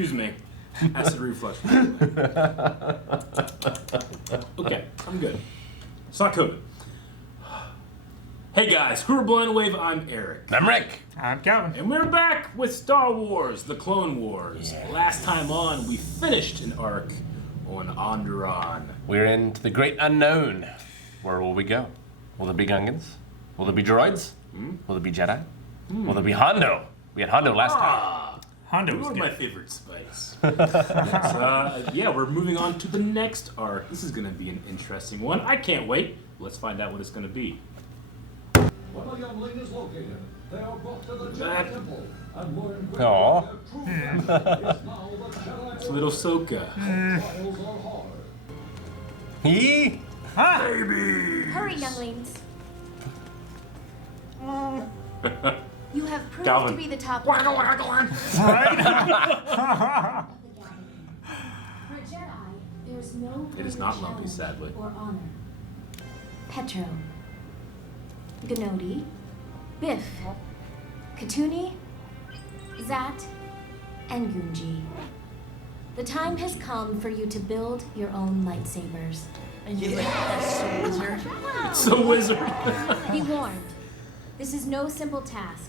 Excuse me. Acid reflux. Okay, I'm good. It's not COVID. Hey guys, Crew Blind Wave, I'm Eric. I'm Rick. I'm Calvin. And we're back with Star Wars, The Clone Wars. Yeah. Last time on, we finished an arc on Onderon. We're into the great unknown. Where will we go? Will there be Gungans? Will there be droids? Will there be Jedi? Will there be Hondo? We had Hondo last time. Hondo was One of good. my favorite spice. Yeah, we're moving on to the next arc. This is going to be an interesting one. I can't wait. Let's find out what it's going to be. Where the youngling is located, they are brought to the That- Jedi Temple and learn quickly Aw. their true meaning is now the Jedi It's little Soka. trials are hard. He? Ah! Hurry, younglings. You have proved Calvin. to be the top Right? of the gathering. For a Jedi, there is no It is greater not Lumpy, challenge sadly. or honor. Petro, Gnodi, Biff, Katuni, Zat, and Gunji. The time has come for you to build your own lightsabers. So wizard. Be warned, this is no simple task.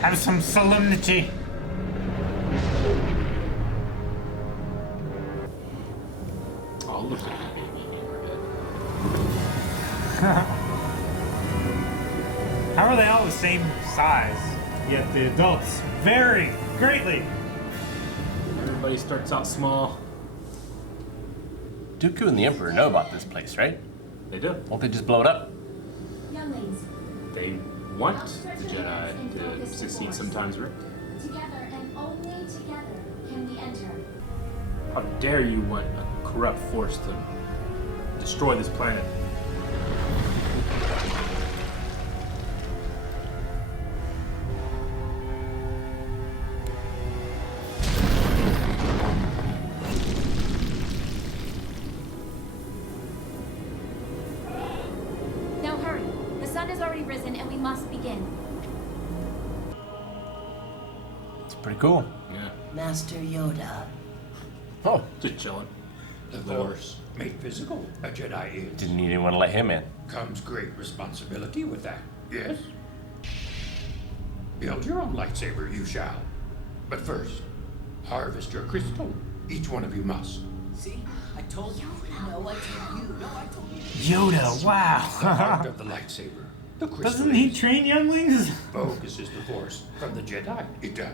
Have some solemnity. Oh, look at that baby How are they all the same size? Yet the adults vary greatly. Everybody starts out small. Dooku and the Emperor know about this place, right? They do. Won't they just blow it up? Younglings, They want the Jedi to succeed sometimes, Rick. together and only together can we enter. How dare you want a corrupt force to destroy this planet? Now hurry. The sun has already risen and we must begin. It's pretty cool. Yeah, Master Yoda. Oh, just chilling. The Force, made physical, a Jedi is. didn't even want to let him in. Comes great responsibility with that, yes? Build your own lightsaber, you shall. But first, harvest your crystal. Each one of you must. See? I told you. No, I told you. No, I told you. Yoda, The wow. heart of the lightsaber. The crystal Doesn't he is. train younglings? Focuses the Force from the Jedi. It does.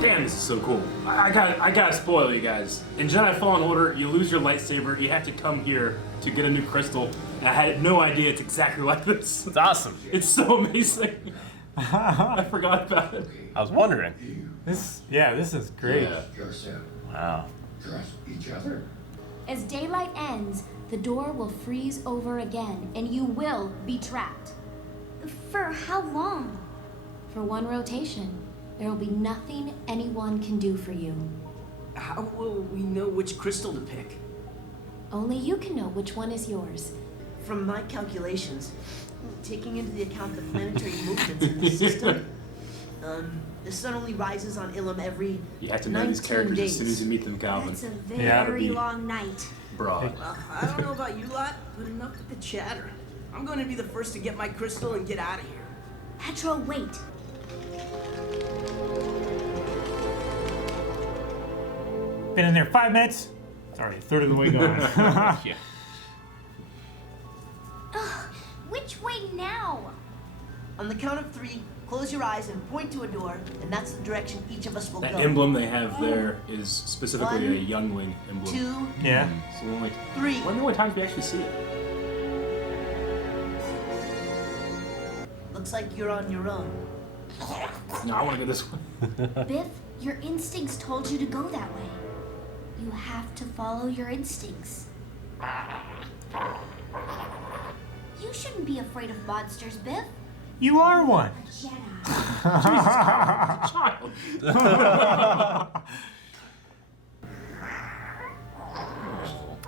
Damn, this is so cool. I gotta spoil you guys. In Jedi Fallen Order, you lose your lightsaber. You have to come here to get a new crystal. And I had no idea it's exactly like this. It's awesome. It's so amazing. I forgot about it. I was wondering. This is great. Yeah. Yourself. Wow. Trust each other. As daylight ends, the door will freeze over again and you will be trapped. For how long? For one rotation, there will be nothing anyone can do for you. How will we know which crystal to pick? Only you can know which one is yours. From my calculations, taking into the account the planetary movements in the system, the sun only rises on Ilum every You have to know these 19 characters days. as soon as you meet them, Calvin. It's a Yeah. very Be- long night. Broad. Well, I don't know about you lot, but enough with the chatter. I'm going to be the first to get my crystal and get out of here. Petro, wait. Been in there 5 minutes. It's already a third of the way gone. Yeah. Which way now? On the count of 3, close your eyes and point to a door, and that's the direction each of us will That go. emblem they have there is specifically a 1, youngling emblem. 2, Yeah. So only 3. one of the only times we actually see it. Looks like you're on your own. No, I want to go this one. Biff, your instincts told you to go that way. You have to follow your instincts. You shouldn't be afraid of monsters, Biff. You are one. Child.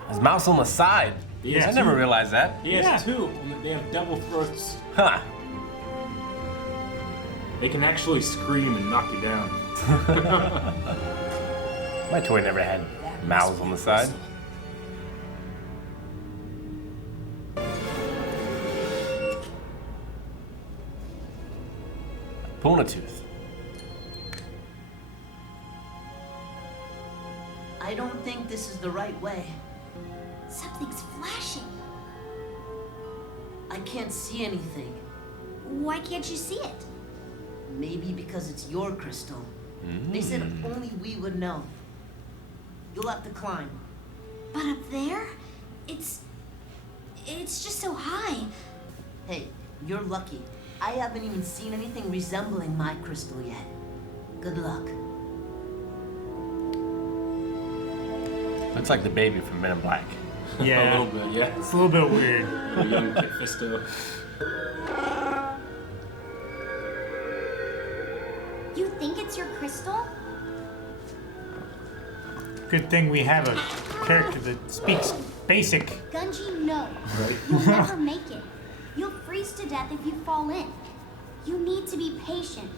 His mouth's on the side. Yeah, I never two. realized that. He has Yeah. two. And they have double throats. Huh. They can actually scream and knock you down. My toy never had mouths on the side. Pulling a tooth. I don't think this is the right way. Something's flashing. I can't see anything. Why can't you see it? Maybe because it's your crystal. They said only we would know. You'll have to climb. But up there, it's just so high. Hey, you're lucky. I haven't even seen anything resembling my crystal yet. Good luck. Looks like the baby from Men in Black. Yeah. A little bit, yeah. It's a little bit weird. A young Kit Fisto. You think it's your crystal? Good thing we have a character that speaks basic. Gunji, no. Right? You'll never make it. You'll freeze to death if you fall in. You need to be patient.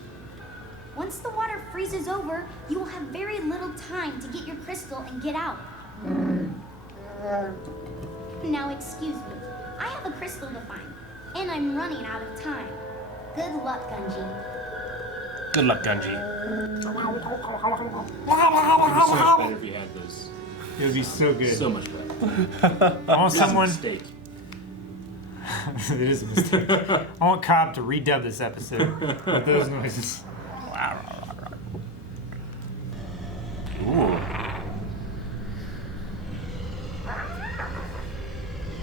Once the water freezes over, you will have very little time to get your crystal and get out. Now excuse me. I have a crystal to find, and I'm running out of time. Good luck, Gunji. Good luck, Gunji. It'd be so much better if you had those. It would be so good. So much better. I want This is a someone. mistake. It is a mistake. I want Cobb to redub this episode with those noises. Ooh.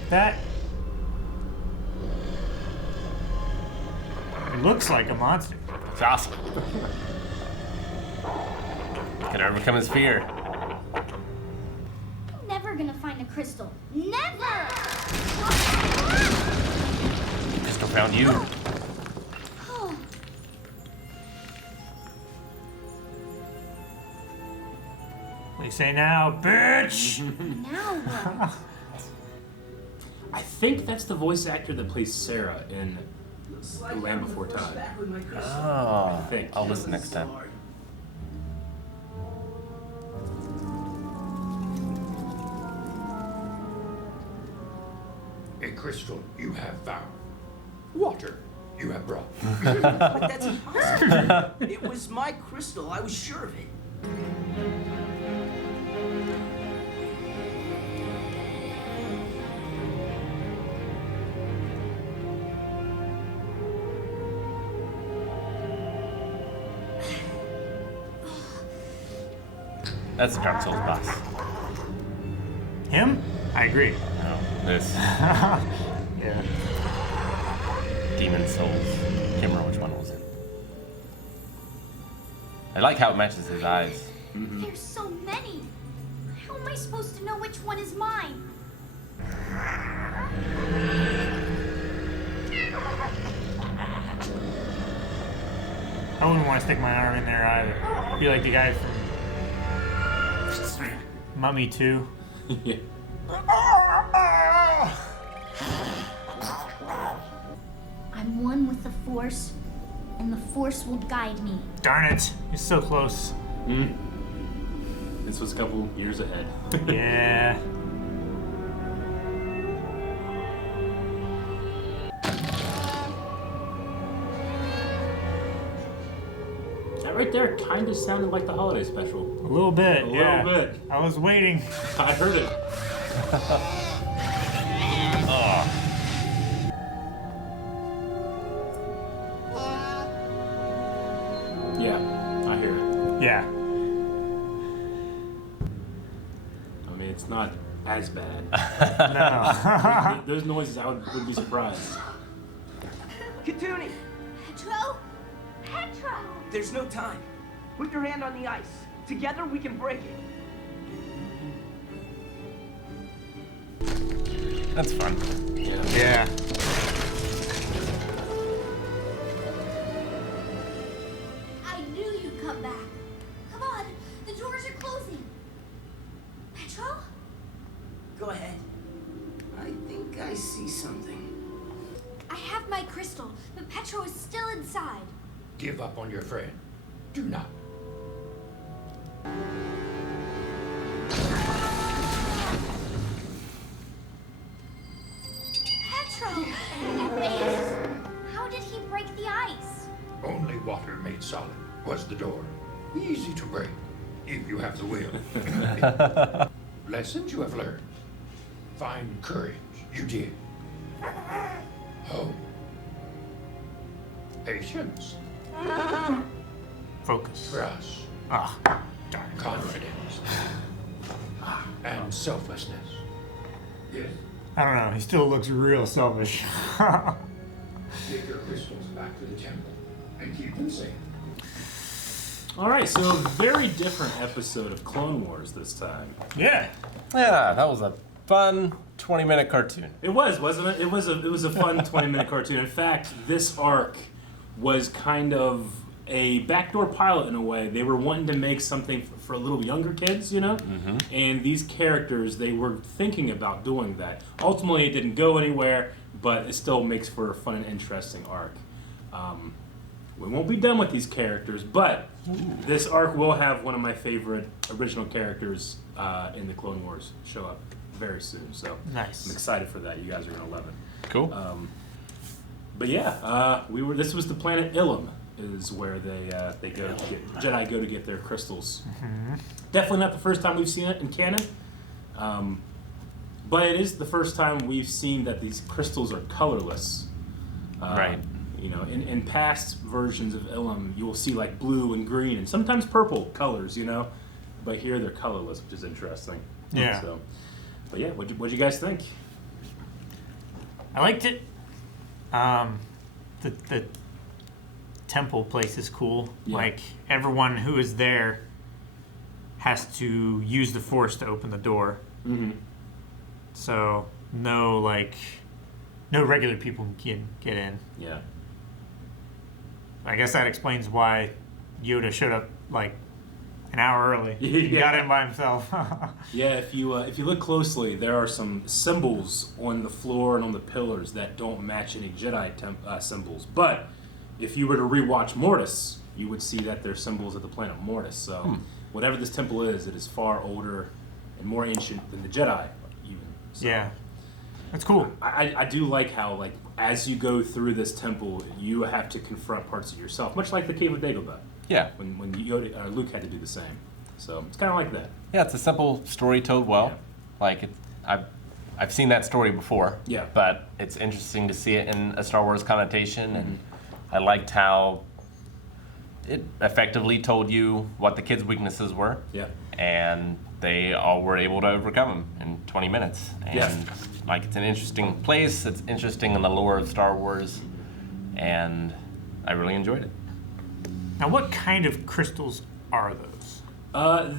That. It looks like a monster. It's awesome. Can overcome his fear. I'm never gonna find a crystal. Never! Crystal found you. They say now, bitch! Now what? I think that's the voice actor that plays Sarah in The Land Before Time. Oh. I think. I'll listen next time. A crystal you have found. Water you have brought. But that's impossible. It was my crystal. I was sure of it. That's the Dark Souls boss. Him? I agree. No, this. Yeah. Demon Souls. Can't remember which one it was in. I like how it matches his eyes. There's so many. How am I supposed to know which one is mine? I wouldn't want to stick my arm in there either. Be like the guy from Mummy 2. Yeah. I'm one with the Force, and the Force will guide me. Darn it. You're so close. This was a couple years ahead. Yeah. That right there kind of sounded like the holiday special. A little bit, A yeah. little bit. I was waiting. I heard it. Yeah, I hear it. Yeah. I mean, it's not as bad. No. Those noises, I would be surprised. Katuni, Petro? Petro! there's no time. Put your hand on the ice. Together we can break it. That's fun. Yeah. I knew you'd come back. Come on, the doors are closing. Petro? Go ahead. I think I see something. I have my crystal, but Petro is still inside. Give up on your friend. Do not. Petro! Wait! How did he break the ice? Only water made solid was the door. Easy to break, if you have the will. Lessons you have learned. Find courage, you did. Hope. Patience. Focus. Trust. Ah, darn. Confidence. And selflessness. Yes. I don't know. He still looks real selfish. Take your crystals back to the temple and keep them safe. All right, so a very different episode of Clone Wars this time. Yeah. Yeah, that was a fun 20-minute cartoon. It was, wasn't it? It was a fun 20-minute cartoon. In fact, this arc was kind of a backdoor pilot in a way. They were wanting to make something for a little younger kids, you know? Mm-hmm. And these characters, they were thinking about doing that. Ultimately, it didn't go anywhere, but it still makes for a fun and interesting arc. We won't be done with these characters, but this arc will have one of my favorite original characters in the Clone Wars show up very soon. So Nice. I'm excited for that. You guys are gonna love it. Cool. But yeah, This was the planet Ilum, is where they go to get Jedi go to get their crystals. Definitely not the first time we've seen it in canon, but it is the first time we've seen that these crystals are colorless. Right. You know, in past versions of Ilum, you will see like blue and green and sometimes purple colors. You know, but here they're colorless, which is interesting. Yeah. So, but yeah, what'd you guys think? I liked it. The temple place is cool. Yeah. Like everyone who is there has to use the Force to open the door. Mm-hmm. So no regular people can get in. Yeah. I guess that explains why Yoda showed up like an hour early. He Yeah. got in by himself. Yeah, if you look closely, there are some symbols on the floor and on the pillars that don't match any Jedi symbols. But if you were to rewatch Mortis, you would see that they're symbols of the planet Mortis. So whatever this temple is, it is far older and more ancient than the Jedi, even. So Yeah, that's cool. I do like how, like, as you go through this temple, you have to confront parts of yourself, much like the Cave of Dagobah, Yeah. when Luke had to do the same. So it's kind of like that. Yeah, it's a simple story told well. Yeah. Like I've seen that story before. Yeah. But it's interesting to see it in a Star Wars connotation, and I liked how it effectively told you what the kids' weaknesses were, Yeah. and they all were able to overcome them in 20 minutes. And Yeah. like, it's an interesting place. It's interesting in the lore of Star Wars, and I really enjoyed it. Now, what kind of crystals are those?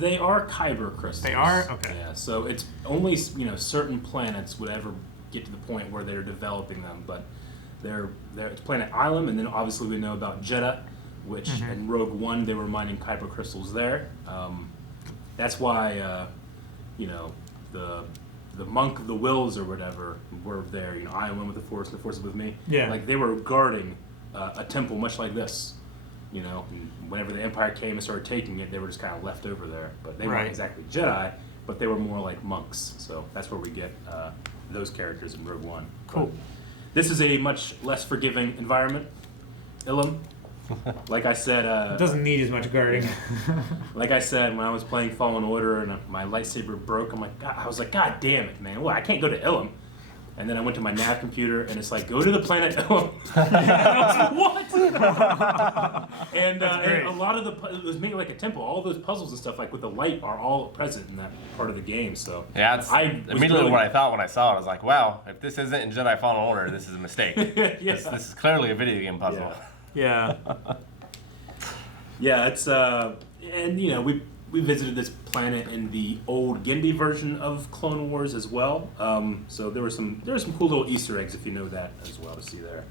They are kyber crystals. They are? Okay. Yeah, so it's only certain planets would ever get to the point where they're developing them, but it's planet Ilum, and then obviously we know about Jeddah, which in Rogue One they were mining kyber crystals there. That's why the monk of the Wills or whatever were there. I went with the Force, and the Force is with me. Yeah. Like they were guarding a temple much like this. And whenever the Empire came and started taking it, they were just kind of left over there. But they weren't Right. exactly Jedi, but they were more like monks. So that's where we get those characters in Rogue One. Cool. But this is a much less forgiving environment. Ilum, like I said, It doesn't need as much guarding. like I said, when I was playing Fallen Order and my lightsaber broke, I was like, God damn it, man! Well, I can't go to Ilum. And then I went to my nav computer, and it's like, go to the planet Ilum. And I was like, what? And a lot of it was made like a temple. All those puzzles and stuff, like with the light, are all present in that part of the game. So Yeah, it's I was immediately really- what I thought when I saw it. I was like, wow, if this isn't in Jedi Fallen Order, this is a mistake. Yeah. This is clearly a video game puzzle. Yeah. Yeah. Yeah, it's and we visited this planet in the old Gindi version of Clone Wars as well. So there were some cool little Easter eggs if you know that as well to see there.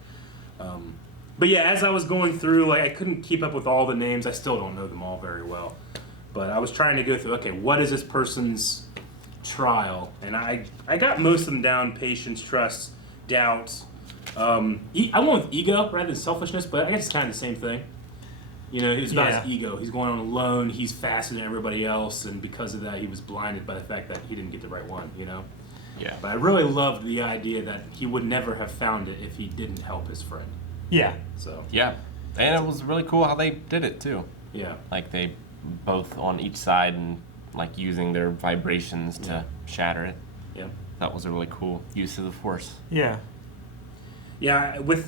But yeah, as I was going through, like I couldn't keep up with all the names. I still don't know them all very well. But I was trying to go through, okay, what is this person's trial? And I got most of them down: patience, trust, doubt. I went with ego rather than selfishness, but I guess it's kind of the same thing. You know, it was about his ego. He's going on alone. He's faster than everybody else, and because of that, he was blinded by the fact that he didn't get the right one. You know. Yeah. But I really loved the idea that he would never have found it if he didn't help his friend. Yeah. So. Yeah. And it was really cool how they did it too. Yeah. Like they both on each side and like using their vibrations to shatter it. Yeah. That was a really cool use of the force. Yeah. Yeah, with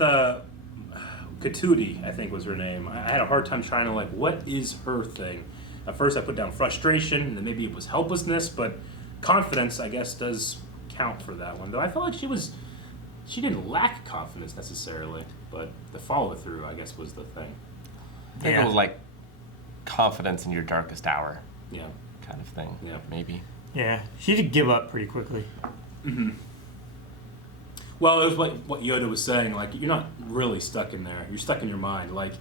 Katudi, I think was her name. I had a hard time trying to like, what is her thing? At first I put down frustration, and then maybe it was helplessness, but confidence, I guess, does count for that one. Though I felt like she didn't lack confidence necessarily, but the follow through, I guess, was the thing. I think it was like confidence in your darkest hour Yeah. kind of thing. Yeah. Maybe. Yeah. She did give up pretty quickly. Mm-hmm. Well, it was what Yoda was saying. Like, you're not really stuck in there. You're stuck in your mind. Like,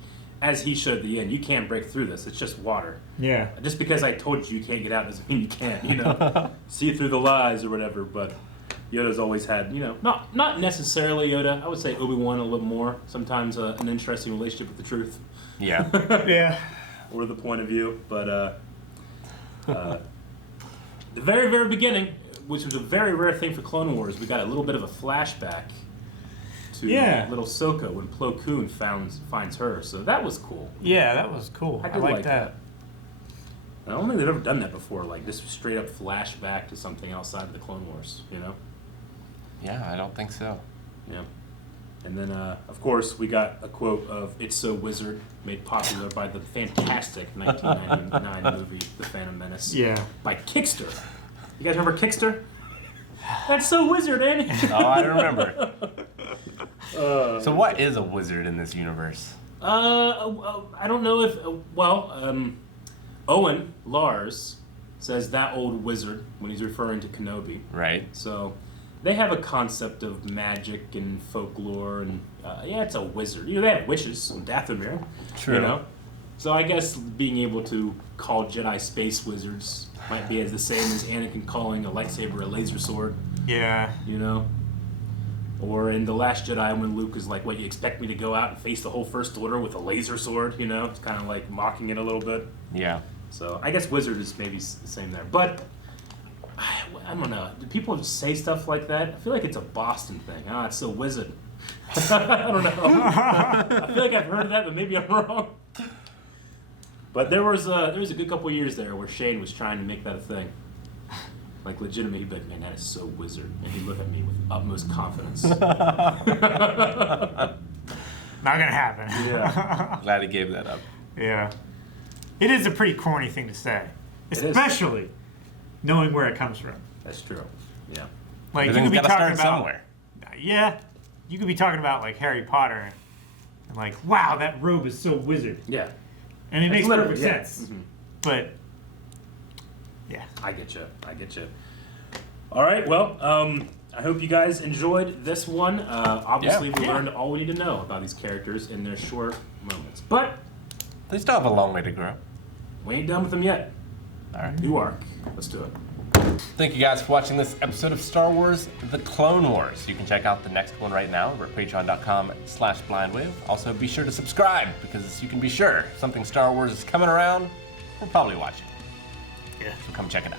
as he showed at the end, you can't break through this. It's just water. Yeah. Just because I told you can't get out doesn't mean you can't, you know. See through the lies or whatever, but Yoda's always had, you know, not necessarily Yoda. I would say Obi-Wan a little more. Sometimes an interesting relationship with the truth. Yeah. Yeah. Or the point of view. But the very, very beginning, which was a very rare thing for Clone Wars, we got a little bit of a flashback to little Ahsoka when Plo Koon finds her. So that was cool. Yeah, that was cool. I I did like like that. I don't think they've ever done that before, like just straight up flashback to something outside of the Clone Wars, you know? Yeah, I don't think so. Yeah. And then, of course, we got a quote of It's So Wizard, made popular by the fantastic 1999 movie, The Phantom Menace. Yeah. By Kickster. You guys remember Kickster? That's so wizard, Andy. Oh, I remember. So what is a wizard in this universe? I don't know if, Owen, Lars, says that old wizard when he's referring to Kenobi. Right. So they have a concept of magic and folklore, and it's a wizard. You know, they have witches in Dathomir. True. You know? So I guess being able to call Jedi space wizards might be as the same as Anakin calling a lightsaber a laser sword. Yeah. You know? Or in The Last Jedi when Luke is like, what, you expect me to go out and face the whole First Order with a laser sword? You know? It's kind of like mocking it a little bit. Yeah. So I guess wizard is maybe the same there. But I don't know. Do people say stuff like that? I feel like it's a Boston thing. It's so wizard. I don't know. I feel like I've heard of that, but maybe I'm wrong. But there was a good couple years there where Shane was trying to make that a thing. Like legitimately, he'd be like, man, that is so wizard. And he'd look at me with utmost confidence. Not gonna happen. Yeah. Glad he gave that up. Yeah. It is a pretty corny thing to say. It is. Especially knowing where it comes from. That's true. Yeah. Like, you Everything's could be gotta talking start about somewhere. Yeah. You could be talking about like Harry Potter and like, wow, that robe is so wizard. Yeah. And it makes literally, perfect yeah. sense. Mhm. But yeah. I get you. All right. Well, I hope you guys enjoyed this one. Obviously, we learned all we need to know about these characters in their short moments. But They still have a long way to grow. we ain't done with them yet. All right. New arc. Let's do it. Thank you guys for watching this episode of Star Wars The Clone Wars. You can check out the next one right now over at patreon.com/blindwave. Also, be sure to subscribe because you can be sure something Star Wars is coming around. We'll probably watch it. Yeah. So come check it out.